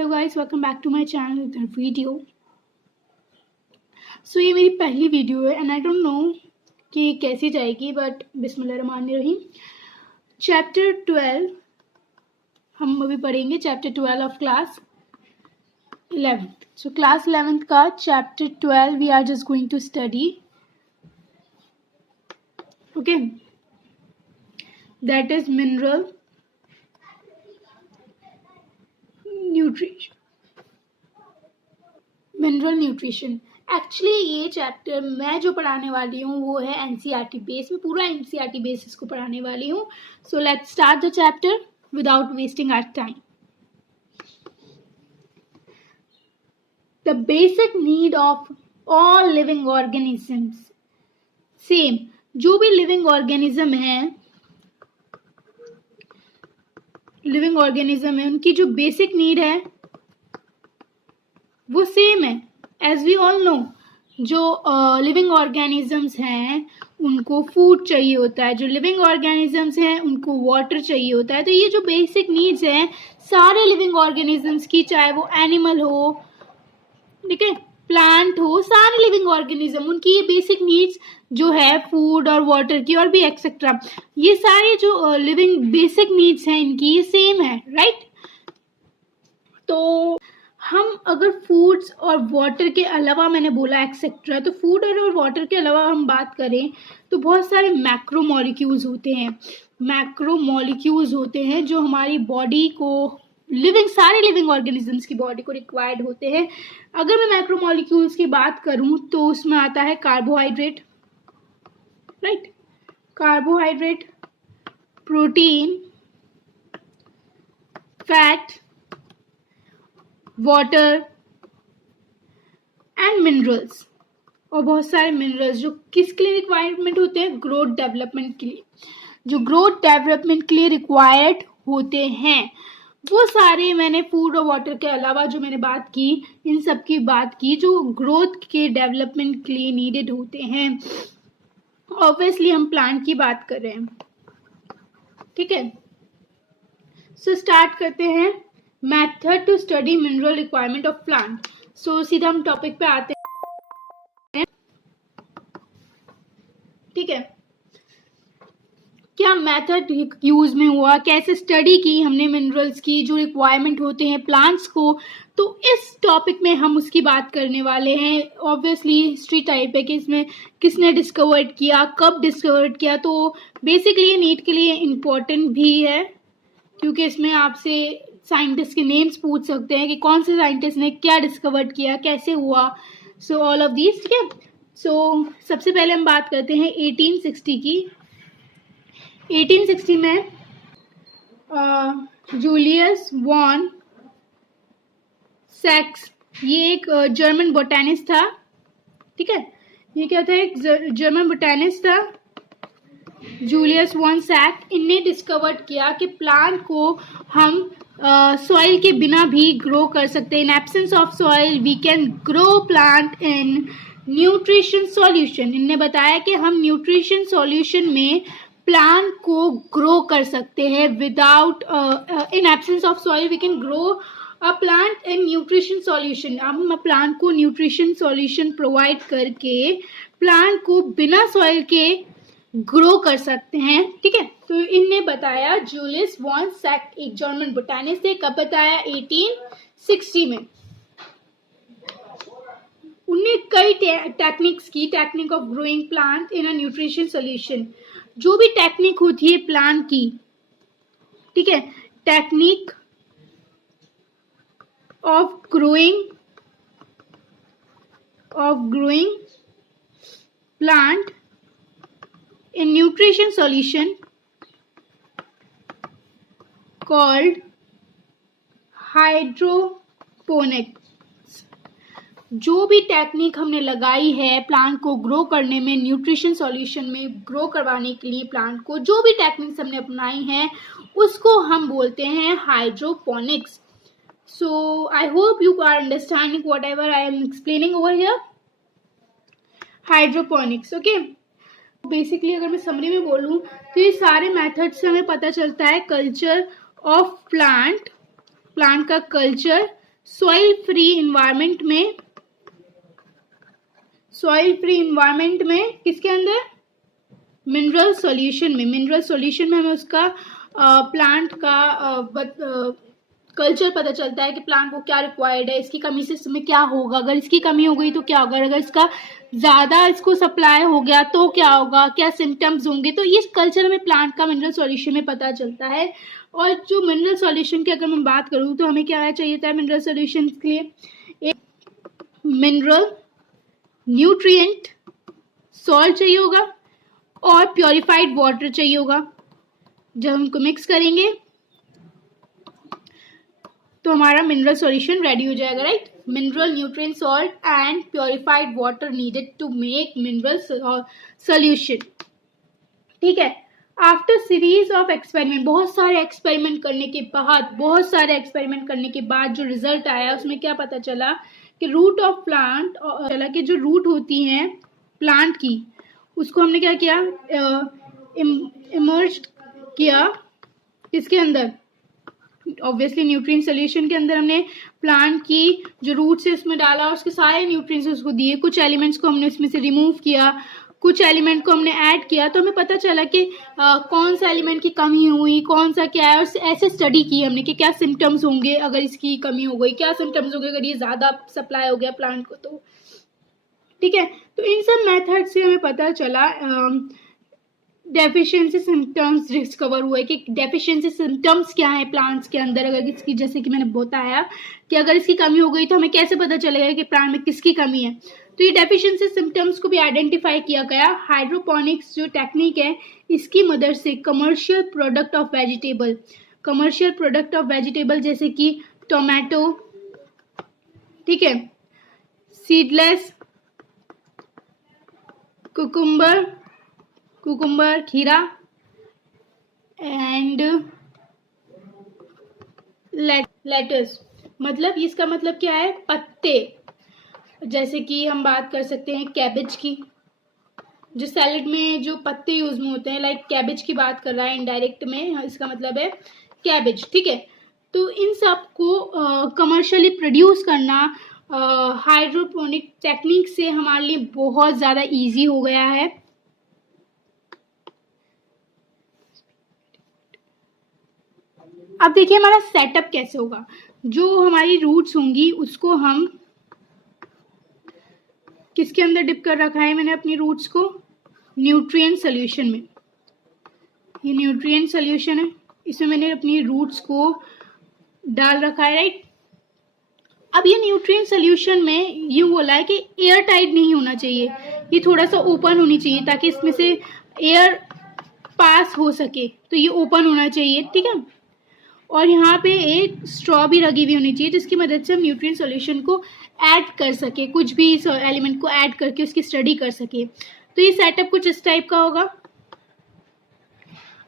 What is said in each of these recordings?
Hello guys, welcome back to my channel with a video. So ये मेरी पहली video है एंड आई डोंट नो कि कैसी जाएगी, बट बिस्मिल्लाहिर्रहमानिर्रहीम। चैप्टर 12 हम अभी पढ़ेंगे, chapter 12 of class 11th। So class 11th का chapter 12 we are just going to study, okay, that is mineral nutrition. Actually ये चैप्टर मैं जो पढ़ाने वाली हूँ वो है एनसीईआरटी बेस में, पूरा एनसीईआरटी बेस इसको पढ़ाने वाली हूँ। So let's start the chapter without wasting our time. The basic need of all living organisms, same जो भी लिविंग ऑर्गेनिज्म है उनकी जो बेसिक नीड है वो सेम है। एज वी ऑल नो, जो लिविंग ऑर्गेनिजम्स हैं उनको फूड चाहिए होता है, जो लिविंग ऑर्गेनिजम्स हैं उनको वाटर चाहिए होता है। तो ये जो बेसिक नीड्स हैं सारे लिविंग ऑर्गेनिजम्स की, चाहे वो एनिमल हो, ठीक है, प्लांट हो, सारे लिविंग ऑर्गेनिज्म, उनकी ये बेसिक नीड्स जो है फूड और वाटर की और भी एक्सेट्रा, ये सारे जो लिविंग बेसिक नीड्स हैं इनकी ये सेम है, राइट। तो हम अगर फूड्स और वाटर के अलावा, मैंने बोला एक्सेट्रा, तो फूड और वाटर के अलावा हम बात करें तो बहुत सारे मैक्रो मॉलिक्यूल्स होते हैं जो हमारी बॉडी को, सारे लिविंग ऑर्गेनिजम्स की बॉडी को रिक्वायर्ड होते हैं। अगर मैं मैक्रो मॉलिक्यूल्स की बात करूं तो उसमें आता है carbohydrate, right, carbohydrate, protein, fat, water and minerals, और बहुत सारे मिनरल्स जो किसके लिए रिक्वायरमेंट होते हैं, ग्रोथ डेवलपमेंट के लिए, जो ग्रोथ डेवलपमेंट के लिए रिक्वायर्ड होते हैं वो सारे मैंने फूड और वाटर के अलावा जो मैंने बात की, इन सब की बात की जो ग्रोथ के डेवलपमेंट के लिए नीडेड होते हैं। ऑब्वियसली हम प्लांट की बात कर रहे हैं, ठीक है। सो स्टार्ट करते हैं, method to study mineral requirement of plant. So सीधा हम टॉपिक पे आते हैं, ठीक है। क्या मेथड यूज में हुआ, कैसे स्टडी की हमने मिनरल्स की जो रिक्वायरमेंट होते हैं प्लांट्स को, तो इस टॉपिक में हम उसकी बात करने वाले हैं। ऑब्वियसली हिस्ट्री टाइप है कि इसमें किसने डिस्कवर्ड किया, कब डिस्कवर्ड किया, तो बेसिकली ये नीट के लिए इम्पोर्टेंट भी है क्योंकि इसमें आपसे साइंटिस्ट के नेम्स पूछ सकते हैं कि कौन से साइंटिस्ट ने क्या डिस्कवर्ड किया, कैसे हुआ, सो ऑल ऑफ दीज, ठीक है। सो सबसे पहले हम बात करते हैं 1860 की। 1860 में जूलियस वॉन सैक्स, ये एक जर्मन बोटैनिस्ट था, ठीक है। ये क्या था, एक जर्मन बोटैनिस्ट था, जूलियस वॉन सैक। इनने डिस्कवर्ड किया कि प्लांट को हम सॉइल के बिना भी ग्रो कर सकते हैं। In absence of soil we can grow plant in nutrition solution. इनने बताया कि हम न्यूट्रिशन सॉल्यूशन में प्लांट को ग्रो कर सकते हैं without, in absence of soil we can grow a plant in nutrition solution. हम प्लांट को न्यूट्रिशन सॉल्यूशन प्रोवाइड करके प्लांट को बिना सॉइल के ग्रो कर सकते हैं, ठीक है। तो इनने बताया, जूलियस वॉन सैक एक जर्मन बोटैनिस्ट थे। कब बताया, 1860 में। उनने कई टेक्निक्स की, technique of growing plant in a nutrition solution. जो भी टेक्निक होती है प्लांट की, ठीक है, technique of growing plant in nutrition solution called hydroponics। जो भी टेक्निक हमने लगाई है प्लांट को ग्रो करने में, न्यूट्रिशन सॉल्यूशन में ग्रो करवाने के लिए प्लांट को, जो भी टेक्निक्स हमने अपनाई हैं उसको हम बोलते हैं hydroponics. So I hope you are understanding whatever I am explaining over here, hydroponics, okay. Basically अगर मैं समरी में बोलूँ तो ये सारे मेथड से हमें पता चलता है कल्चर ऑफ प्लांट का कल्चर, सॉइल फ्री इन्वायरमेंट में किसके अंदर, मिनरल सॉल्यूशन में हमें उसका प्लांट का कल्चर पता चलता है कि प्लांट को क्या रिक्वायर्ड है, इसकी कमी से इसमें क्या होगा, अगर इसकी कमी हो गई तो क्या होगा, अगर इसका ज़्यादा इसको सप्लाई हो गया तो क्या होगा, क्या सिम्टम्स होंगे। तो ये कल्चर में प्लांट का मिनरल सॉल्यूशन में पता चलता है। और जो मिनरल सॉल्यूशन की अगर मैं बात करूँ तो हमें क्या चाहिए था मिनरल सॉल्यूशन के लिए, एक मिनरल न्यूट्रिएंट सॉल्ट चाहिए होगा और प्योरीफाइड वाटर चाहिए होगा। जब हम उनको मिक्स करेंगे तो हमारा मिनरल सॉल्यूशन रेडी हो जाएगा, right. Mineral nutrient salt and purified water needed to make mineral solution, ठीक है। आफ्टर सीरीज ऑफ एक्सपेरिमेंट, बहुत सारे एक्सपेरिमेंट करने के बाद जो रिजल्ट आया उसमें क्या पता चला कि रूट ऑफ प्लांट, चला कि जो रूट होती हैं प्लांट की, उसको हमने क्या किया, इमर्ज किया इसके अंदर, ऑब्वियसली न्यूट्रिएंट सॉल्यूशन के अंदर हमने प्लांट की जो रूट्स है उसमें डाला, उसके सारे न्यूट्रिएंट्स उसको दिए, कुछ एलिमेंट्स को हमने उसमें से रिमूव किया, कुछ एलिमेंट को हमने ऐड किया, तो हमें पता चला कि कौन सा एलिमेंट की कमी हुई, कौन सा क्या है, और ऐसे स्टडी की हमने कि क्या सिम्टम्स होंगे अगर इसकी कमी हो गई, क्या सिम्टम्स होंगे अगर ये ज़्यादा सप्लाई हो गया प्लांट को, तो ठीक है। तो इन सब मेथड से हमें पता चला डेफिशिएंसी सिम्टम्स डिस्कवर हुए कि डेफिशिएंसी सिम्टम्स क्या है प्लांट्स के अंदर, अगर इसकी, जैसे कि मैंने बताया कि अगर इसकी कमी हो गई तो हमें कैसे पता चलेगा कि प्लांट में किसकी कमी है। तो ये डेफिशिएंसी सिम्टम्स को भी आइडेंटिफाई किया गया। हाइड्रोपोनिक्स जो टेक्निक है इसकी मदद से कमर्शियल प्रोडक्ट ऑफ वेजिटेबल जैसे कि टोमेटो, ठीक है, सीडलेस कुकुम्बर, खीरा एंड लेटस, मतलब इसका मतलब क्या है, पत्ते, जैसे कि हम बात कर सकते हैं कैबेज की, जो सैलेड में जो पत्ते यूज में होते हैं, लाइक कैबेज की बात कर रहा है इनडायरेक्ट में, इसका मतलब है कैबेज, ठीक है। तो इन सब को कमर्शियली प्रोड्यूस करना हाइड्रोपोनिक टेक्निक से हमारे लिए बहुत ज़्यादा इजी हो गया है। अब देखिए हमारा सेटअप कैसे होगा। जो हमारी रूट्स होंगी उसको हम किसके अंदर डिप कर रखा है मैंने अपनी रूट्स को, न्यूट्रिएंट सॉल्यूशन में। ये न्यूट्रिएंट सॉल्यूशन है, इसमें मैंने अपनी रूट्स को डाल रखा है, राइट। अब ये न्यूट्रिएंट सॉल्यूशन में यूँ बोला है कि एयर टाइट नहीं होना चाहिए, ये थोड़ा सा ओपन होनी चाहिए ताकि इसमें से एयर पास हो सके, तो ये ओपन होना चाहिए, ठीक है। और यहाँ पे एक स्ट्रॉ भी लगी हुई होनी चाहिए जिसकी मदद से हम न्यूट्रिएंट सॉल्यूशन को ऐड कर सके, कुछ भी एलिमेंट को ऐड करके उसकी स्टडी कर सके। तो ये सेटअप कुछ इस टाइप का होगा।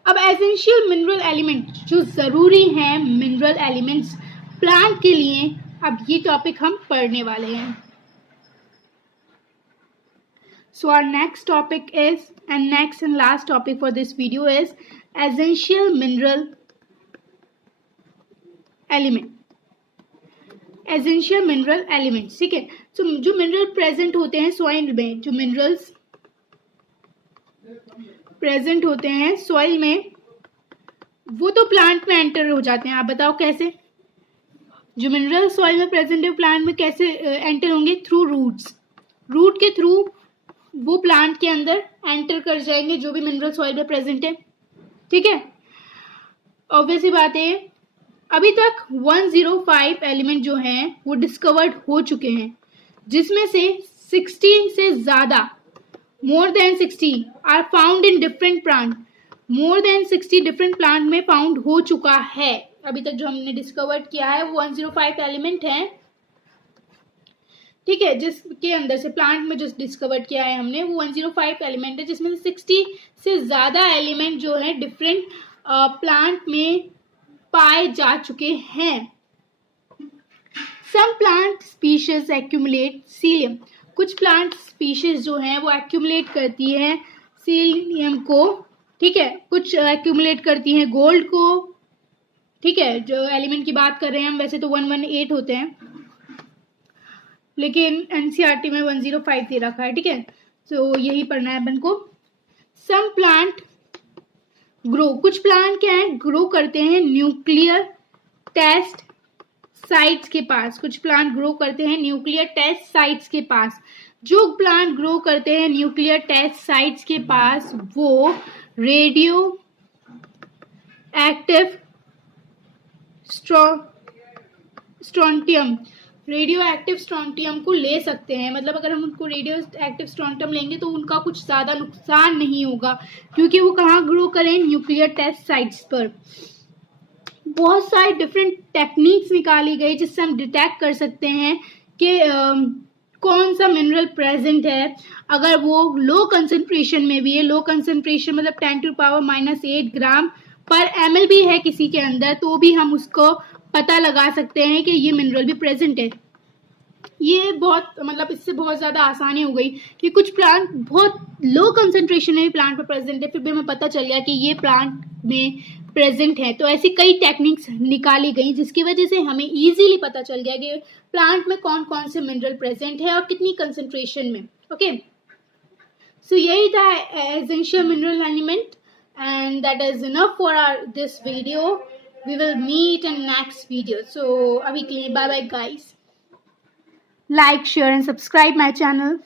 अब एसेंशियल मिनरल एलिमेंट, जो ज़रूरी हैं मिनरल एलिमेंट्स प्लांट के लिए, अब ये टॉपिक हम पढ़ने वाले हैं। So our next topic is, and next and last topic for this video is essential mineral element. Essential mineral elements, ठीक है। So जो मिनरल प्रेजेंट होते हैं सॉइल में, जो मिनरल्स प्रेजेंट होते हैं सॉइल में, वो तो प्लांट में एंटर हो जाते हैं। आप बताओ कैसे, जो मिनरल सॉइल में प्रेजेंट है प्लांट में कैसे एंटर होंगे, थ्रू रूट्स, रूट के थ्रू वो प्लांट के अंदर एंटर कर जाएंगे जो भी मिनरल सॉइल में प्रेजेंट है, ठीक है। ऑब्वियसली बात है, अभी तक 105 एलिमेंट जो हैं वो डिस्कवर्ड हो चुके हैं, जिसमें से 60 से ज़्यादा, more than 60 are found in different plant, more than 60 different plant में फाउंड हो चुका है। अभी तक जो हमने डिस्कवर्ड किया है वो 105 एलिमेंट हैं, ठीक है, जिसके अंदर से प्लांट में जो डिस्कवर्ड किया है हमने वो 105 एलिमेंट है, जिसमें से 60 से ज़्यादा एलिमेंट जो है डिफरेंट प्लांट में पाए जा चुके हैं। Some plant species accumulate selenium, कुछ प्लांट स्पीशीज जो हैं वो एक्यूमुलेट करती है सीलियम को, ठीक है, कुछ एक्यूमुलेट करती हैं गोल्ड को, ठीक है। जो एलिमेंट की बात कर रहे हैं हम, वैसे तो 118 होते हैं, लेकिन एनसीईआरटी में 105 दे रखा है, ठीक है। तो यही पढ़ना है अपन को। सम प्लांट ग्रो, कुछ प्लांट क्या है, ग्रो करते हैं न्यूक्लियर टेस्ट साइट्स के पास। कुछ प्लांट ग्रो करते हैं न्यूक्लियर टेस्ट साइट्स के पास। जो प्लांट ग्रो करते हैं न्यूक्लियर टेस्ट साइट्स के पास वो रेडियो एक्टिव स्ट्रोंटियम को ले सकते हैं। मतलब अगर हम उनको रेडियो एक्टिव स्ट्रोंटियम लेंगे तो उनका कुछ ज़्यादा नुकसान नहीं होगा, क्योंकि वो कहाँ ग्रो करें, न्यूक्लियर टेस्ट साइट्स पर। बहुत सारी डिफरेंट टेक्निक्स निकाली गई जिससे हम डिटेक्ट कर सकते हैं कि कौन सा मिनरल प्रेजेंट है। अगर वो लो कंसंट्रेशन में भी है, लो कंसंट्रेशन मतलब 10⁻⁻8 ग्राम पर ml भी है किसी के अंदर, तो भी हम उसको पता लगा सकते हैं कि ये मिनरल भी प्रेजेंट है। ये बहुत मतलब इससे बहुत ज़्यादा आसानी हो गई कि कुछ प्लांट बहुत लो कंसंट्रेशन में भी प्लांट पर प्रेजेंट है, फिर भी हमें पता चल गया कि ये प्लांट में प्रेजेंट है। तो ऐसी कई टेक्निक्स निकाली गई जिसकी वजह से हमें इजीली पता चल गया कि प्लांट में कौन कौन से मिनरल प्रेजेंट है और कितनी कंसंट्रेशन में। ओके, सो यही था essential mineral element, and that is enough for this video. We will meet in next video. So abhi ke liye bye bye guys. Like, share and subscribe my channel.